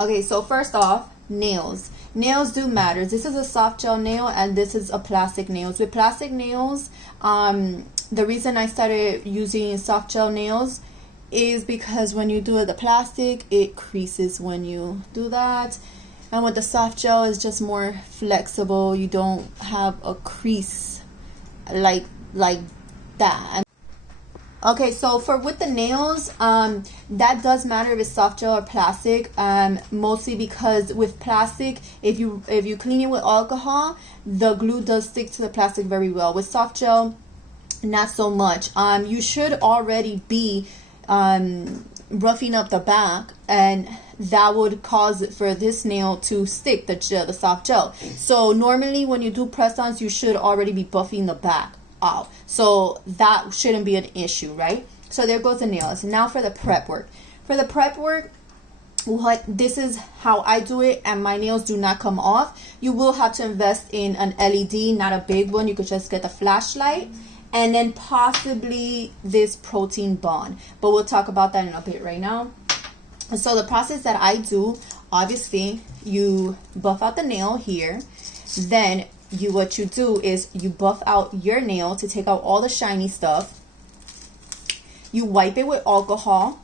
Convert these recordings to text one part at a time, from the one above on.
Okay, so first off, nails. Nails do matter. This is a soft gel nail and this is a plastic nails. With plastic nails, the reason I started using soft gel nails is because when you do the plastic, it creases when you do that. And with the soft gel, it's just more flexible. You don't have a crease like that. Okay, so with the nails, that does matter if it's soft gel or plastic, mostly because with plastic, if you clean it with alcohol, the glue does stick to the plastic very well. With soft gel, not so much. You should already be roughing up the back, and that would cause it for this nail to stick, the soft gel. So normally when you do press-ons, you should already be buffing the back out, so that shouldn't be an issue, right? So there goes the nails. Now for the prep work. For the prep work, this is how I do it, and my nails do not come off. You will have to invest in an LED, not a big one. You could just get the flashlight and then possibly this protein bond, but we'll talk about that in a bit. Right now, so the process that I do, obviously you buff out the nail here, then what you do is you buff out your nail to take out all the shiny stuff. You wipe it with alcohol,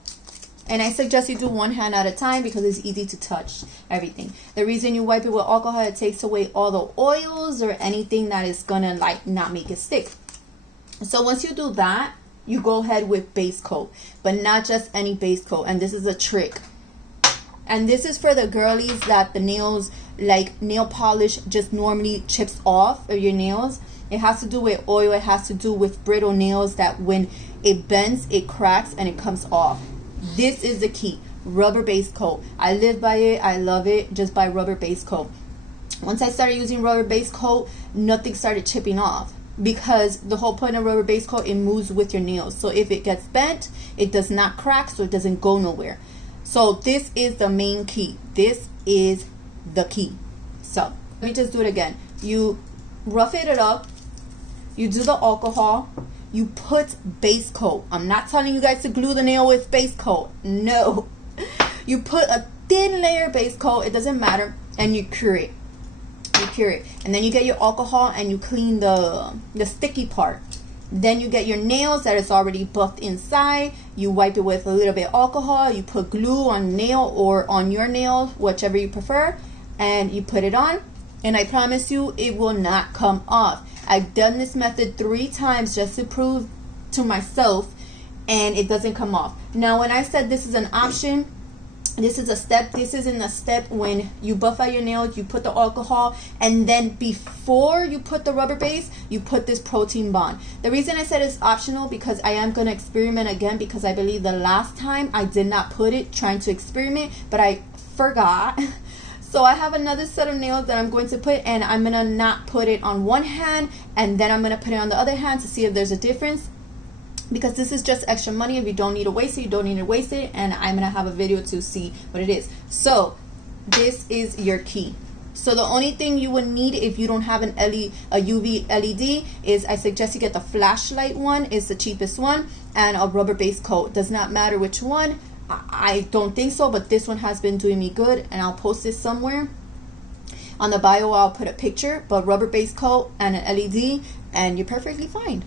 and I suggest you do one hand at a time because it's easy to touch everything. The reason you wipe it with alcohol, it takes away all the oils or anything that is gonna not make it stick. So once you do that, you go ahead with base coat, but not just any base coat. And this is a trick. And this is for the girlies that the nails, like nail polish, just normally chips off of your nails. It has to do with oil. It has to do with brittle nails that when it bends, it cracks and it comes off. This is the key. Rubber base coat. I live by it. I love it. Just buy rubber base coat. Once I started using rubber base coat, nothing started chipping off, because the whole point of rubber base coat, it moves with your nails. So if it gets bent, it does not crack, so it doesn't go nowhere. So this is the main key. This is the key. So let me just do it again. You rough it up, you do the alcohol, you put base coat. I'm not telling you guys to glue the nail with base coat. No. You put a thin layer base coat, it doesn't matter, and you cure it. You cure it. And then you get your alcohol and you clean the sticky part. Then you get your nails that is already buffed inside. You wipe it with a little bit of alcohol. You put glue on nail or on your nail, whichever you prefer, and you put it on. And I promise you, it will not come off. I've done this method 3 times just to prove to myself, and it doesn't come off. Now, when I said this is an option, this is a step. This isn't a step when you buff out your nails, you put the alcohol, and then before you put the rubber base, you put this protein bond. The reason I said it's optional, because I am going to experiment again, because I believe the last time I did not put it, trying to experiment, but I forgot. So I have another set of nails that I'm going to put, and I'm going to not put it on one hand, and then I'm going to put it on the other hand to see if there's a difference. Because this is just extra money. If you don't need to waste it, you don't need to waste it. And I'm going to have a video to see what it is. So this is your key. So the only thing you would need if you don't have a UV LED is, I suggest you get the flashlight one. It's the cheapest one. And a rubber base coat. Does not matter which one. I don't think so, but this one has been doing me good. And I'll post this somewhere. On the bio, I'll put a picture. But rubber base coat and an LED, and you're perfectly fine.